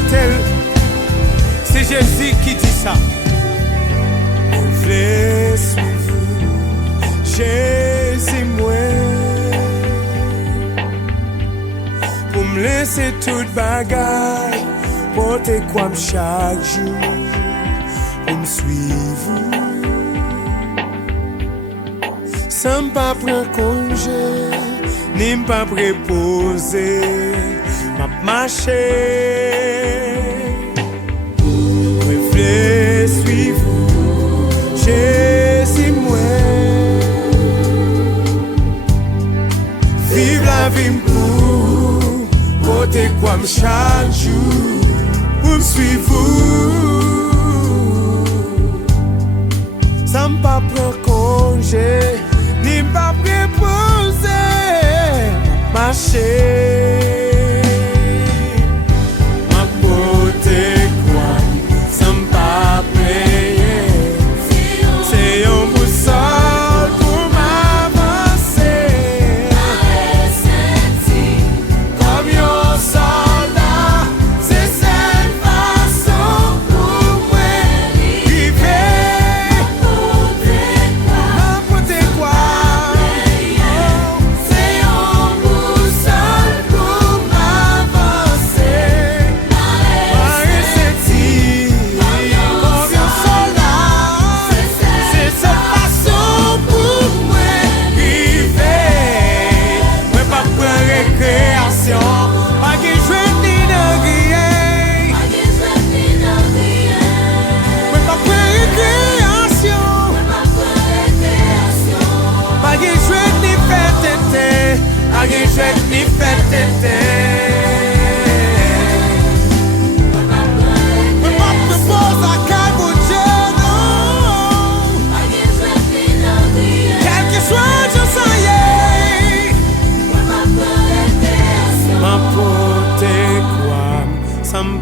côté. C'est Jésus qui dit ça. On voulait suivre Jésus moi pour me laisser toute bagaille, porter quoi chaque jour pour me suivre. Sans pas prendre congé, ni pas préposer, m'a marché. Je voulais suivre Jésus moi. Vive la vie pour porter quoi chaque jour pour me suivre. Sans pas prendre congé, ni pas préposer, marcher. Ma beauté quoi, sans pas payer. C'est un boussole pour m'avancer. Comme un soldat, c'est cette façon pour moi vivre. N'importe quoi.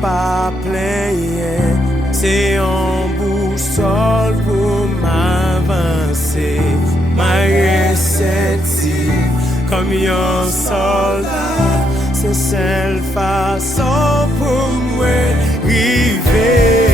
Pas plaigner, c'est un boussole pour m'avancer. Ma réceptive comme un soldat, c'est celle façon pour moi arriver.